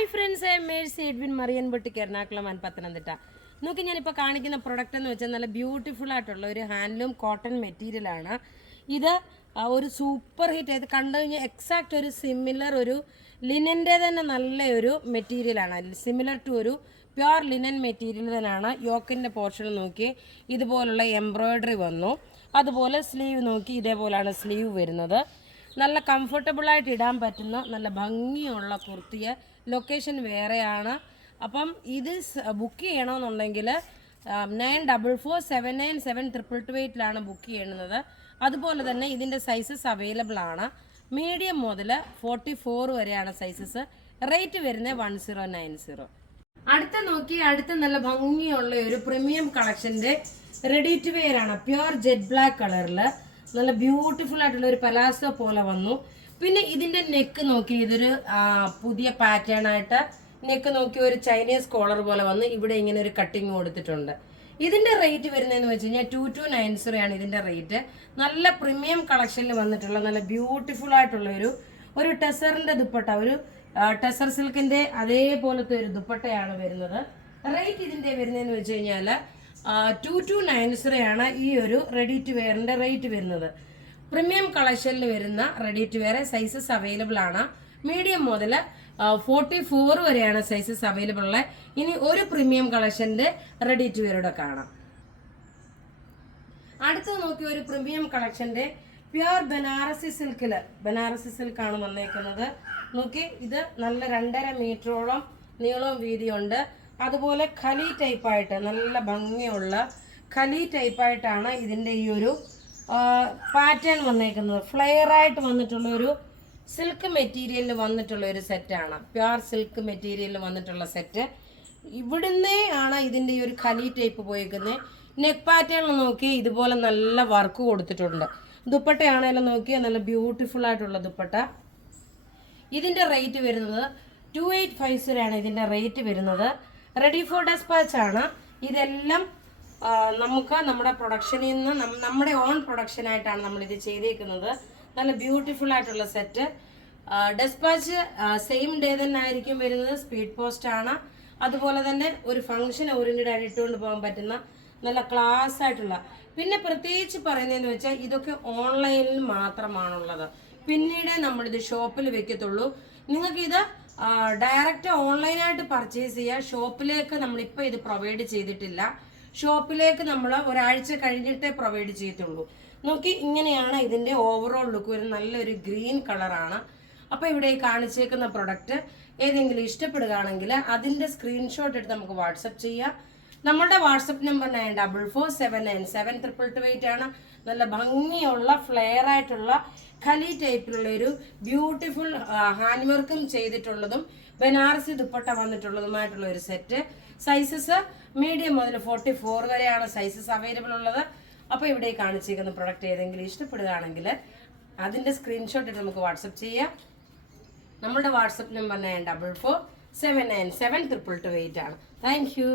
Hi friends, I Mercy Edwin മറിയൻപൊട്ടിക്ക് Ernakulam and Pathanamthitta. നോക്കി ഞാനിപ്പോൾ കാണിക്കുന്ന പ്രൊഡക്റ്റ് എന്ന് വെച്ചാൽ നല്ല ബ്യൂട്ടിഫുൾ ആയിട്ടുള്ള ഒരു ഹാൻഡ്ലൂം കോട്ടൺ മെറ്റീരിയലാണ്. ഇത് ഒരു സൂപ്പർ ഹിറ്റ് ആയത് കണ്ടു കഴിഞ്ഞാൽ എക്സാക്റ്റ് ഒരു സിമിലർ ഒരു ലിനൻ്റെ തന്നെ നല്ലൊരു മെറ്റീരിയലാണ്. സിമിലർ ടു ഒരു പ്യുവർ ലിനൻ മെറ്റീരിയൽ തന്നെയാണ്. യോക്കിൻ്റെ പോർഷൻ നോക്കി ഇതുപോലുള്ള എംബ്രോയ്ഡറി വന്നു. അതുപോലെ സ്ലീവ് നോക്കി ഇതേപോലെയാണ് സ്ലീവ് വരുന്നത്. നല്ല കംഫർട്ടബിളായിട്ട് ഇടാൻ പറ്റുന്ന നല്ല ഭംഗിയുള്ള കുർത്തിയ ലൊക്കേഷൻ വേറെയാണ്. അപ്പം ഇത് ബുക്ക് ചെയ്യണമെന്നുണ്ടെങ്കിൽ 9447972288 ബുക്ക് ചെയ്യുന്നത്. അതുപോലെ തന്നെ ഇതിൻ്റെ സൈസസ് അവൈലബിൾ ആണ്. മീഡിയം മുതൽ 44 വരെയാണ് സൈസസ്. റേറ്റ് വരുന്നത് 1090. അടുത്ത നല്ല ഭംഗിയുള്ള ഒരു പ്രീമിയം കളക്ഷൻ്റെ റെഡി ടു വെയർ ആണ്. പ്യുവർ ജെറ്റ് ബ്ലാക്ക് കളറിൽ നല്ല ബ്യൂട്ടിഫുൾ ആയിട്ടുള്ള ഒരു പലാസോ പോലെ വന്നു. പിന്നെ ഇതിൻ്റെ നെക്ക് നോക്കി ഇതൊരു പുതിയ പാറ്റേൺ ആയിട്ട് നെക്ക് നോക്കി ഒരു ചൈനീസ് കോളർ പോലെ വന്ന് ഇവിടെ ഇങ്ങനെ ഒരു കട്ടിങ് കൊടുത്തിട്ടുണ്ട്. ഇതിൻ്റെ റേറ്റ് വരുന്നതെന്ന് വെച്ച് കഴിഞ്ഞാൽ 2290 ആണ് ഇതിൻ്റെ റേറ്റ്. നല്ല പ്രീമിയം കളക്ഷനിൽ വന്നിട്ടുള്ള നല്ല ബ്യൂട്ടിഫുൾ ആയിട്ടുള്ള ഒരു ടെസറിൻ്റെ ദുപ്പട്ട, ഒരു ടെസർ സിൽക്കിൻ്റെ അതേപോലത്തെ ഒരു ദുപ്പട്ടയാണ് വരുന്നത്. റേറ്റ് ഇതിൻ്റെ വരുന്നതെന്ന് വെച്ച് കഴിഞ്ഞാൽ 2290 ആണ് ഈ ഒരു റെഡി ടു വെയറിൻ്റെ റേറ്റ് വരുന്നത്. പ്രീമിയം കളക്ഷനിൽ വരുന്ന ready to wear sizes available ആണ്. മീഡിയം മുതൽ 44 വരെയാണ് സൈസസ് അവൈലബിൾ ഉള്ളത്. ഇനി ഒരു പ്രീമിയം കളക്ഷൻ്റെ റെഡി ടു വെയറൂടെ കാണാം. അടുത്ത് നോക്കി ഒരു പ്രീമിയം കളക്ഷൻ്റെ പ്യുവർ ബനാറസി സിൽക്കാണ് വന്നേക്കുന്നത്. നോക്കി ഇത് നല്ല 2.5 മീറ്ററോളം നീളവും വീതിയുണ്ട്. അതുപോലെ ഖലി ടൈപ്പായിട്ട് നല്ല ഭംഗിയുള്ള ഖലി ടൈപ്പായിട്ടാണ് ഇതിൻ്റെ ഈ ഒരു പാറ്റേൺ വന്നേക്കുന്നത്. ഫ്ലെയർ ആയിട്ട് വന്നിട്ടുള്ള ഒരു സിൽക്ക് മെറ്റീരിയലിൽ വന്നിട്ടുള്ള ഒരു സെറ്റാണ്. പ്യുവർ സിൽക്ക് മെറ്റീരിയലിൽ വന്നിട്ടുള്ള സെറ്റ്. ഇവിടുന്നേ ആണ് ഇതിൻ്റെ ഈ ഒരു ഖലി ടൈപ്പ് പോയേക്കുന്നത്. നെക്ക് പാറ്റേൺ നോക്കി ഇതുപോലെ നല്ല വർക്ക് കൊടുത്തിട്ടുണ്ട്. ദുപ്പട്ടയാണേലും നോക്കിയാൽ നല്ല ബ്യൂട്ടിഫുൾ ആയിട്ടുള്ള ദുപ്പട്ട. ഇതിൻ്റെ റേറ്റ് വരുന്നത് 2850 ആണ് ഇതിൻ്റെ റേറ്റ് വരുന്നത്. റെഡി ഫോർ ഡെസ്പാച്ച് ആണ്. ഇതെല്ലാം നമുക്ക് നമ്മുടെ പ്രൊഡക്ഷനിൽ നിന്ന് നമ്മുടെ ഓൺ പ്രൊഡക്ഷനായിട്ടാണ് നമ്മളിത് ചെയ്തേക്കുന്നത്. നല്ല ബ്യൂട്ടിഫുൾ ആയിട്ടുള്ള സെറ്റ്. ഡെസ്പാച്ച് സെയിം ഡേ തന്നെ ആയിരിക്കും വരുന്നത്. സ്പീഡ് പോസ്റ്റ് ആണ്. അതുപോലെ തന്നെ ഒരു ഫംഗ്ഷൻ ഓറിയൻറ്റഡ് ആയിട്ട് ഇട്ടുകൊണ്ട് പോകാൻ പറ്റുന്ന നല്ല ക്ലാസ് ആയിട്ടുള്ള. പിന്നെ പ്രത്യേകിച്ച് പറയുന്നതെന്ന് വെച്ചാൽ ഇതൊക്കെ ഓൺലൈനിൽ മാത്രമാണുള്ളത്. പിന്നീട് നമ്മളിത് ഷോപ്പിൽ വെക്കത്തുള്ളൂ. നിങ്ങൾക്കിത് ഡയറക്റ്റ് ഓൺലൈനായിട്ട് പർച്ചേസ് ചെയ്യുക. ഷോപ്പിലേക്ക് നമ്മളിപ്പോൾ ഇത് പ്രൊവൈഡ് ചെയ്തിട്ടില്ല. ഷോപ്പിലേക്ക് നമ്മൾ ഒരാഴ്ച കഴിഞ്ഞിട്ടേ പ്രൊവൈഡ് ചെയ്യത്തുള്ളൂ. നോക്കി ഇങ്ങനെയാണ് ഇതിൻ്റെ ഓവറോൾ ലുക്ക് വരുന്നത്. നല്ലൊരു ഗ്രീൻ കളറാണ്. അപ്പോൾ ഇവിടെ ഈ കാണിച്ചേക്കുന്ന പ്രൊഡക്റ്റ് ഏതെങ്കിലും ഇഷ്ടപ്പെടുകയാണെങ്കിൽ അതിൻ്റെ സ്ക്രീൻഷോട്ട് എടുത്ത് നമുക്ക് വാട്സപ്പ് ചെയ്യാം. നമ്മുടെ വാട്സപ്പ് നമ്പർ 9447972288 ആണ്. നല്ല ഭംഗിയുള്ള ഫ്ലെയർ ആയിട്ടുള്ള ഖലി ടൈപ്പിലുള്ള ഒരു ബ്യൂട്ടിഫുൾ ഹാൻഡ് വർക്കും ചെയ്തിട്ടുള്ളതും ബനാറസി ദുപ്പട്ട വന്നിട്ടുള്ളതുമായിട്ടുള്ള ഒരു സെറ്റ്. സൈസസ് മീഡിയം മുതൽ 44 വരെയാണ് സൈസസ് അവൈലബിൾ ഉള്ളത്. അപ്പോൾ ഇവിടെ കാണിച്ചിരിക്കുന്ന പ്രൊഡക്റ്റ് ഏതെങ്കിലും ഇഷ്ടപ്പെടുകയാണെങ്കിൽ അതിൻ്റെ സ്ക്രീൻഷോട്ട് ഇട്ട് നമുക്ക് വാട്സപ്പ് ചെയ്യാം. നമ്മളുടെ വാട്സപ്പ് നമ്പർ 9447972288 ആണ്. Thank you.